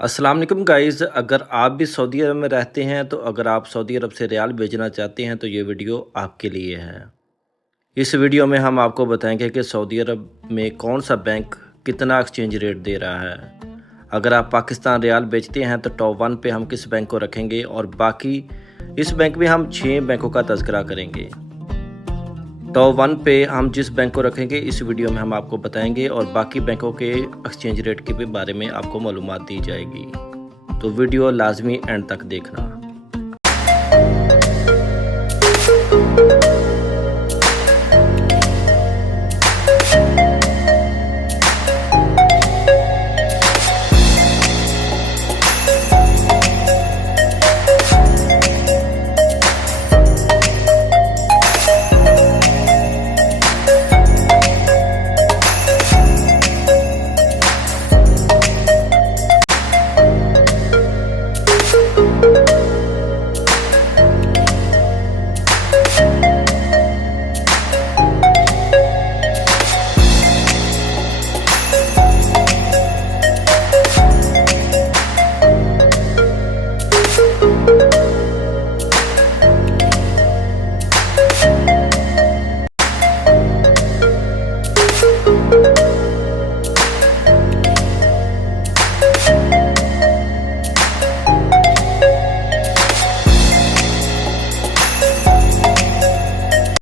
अस्सलाम वालेकुम गाइज़, अगर आप भी सऊदी अरब में रहते हैं तो अगर आप सऊदी अरब से रियाल भेजना चाहते हैं तो ये वीडियो आपके लिए है। इस वीडियो में हम आपको बताएंगे कि सऊदी अरब में कौन सा बैंक कितना एक्सचेंज रेट दे रहा है। अगर आप पाकिस्तान रियाल बेचते हैं तो टॉप 1 पे हम किस बैंक को रखेंगे और बाकी इस बैंक में हम 6 बैंकों का तज़किरा करेंगे। टॉप 1 पे हम जिस बैंक को रखेंगे इस वीडियो में हम आपको बताएंगे और बाकी बैंकों के एक्सचेंज रेट के बारे में आपको मालूमात दी जाएगी। तो वीडियो लाजमी एंड तक देखना।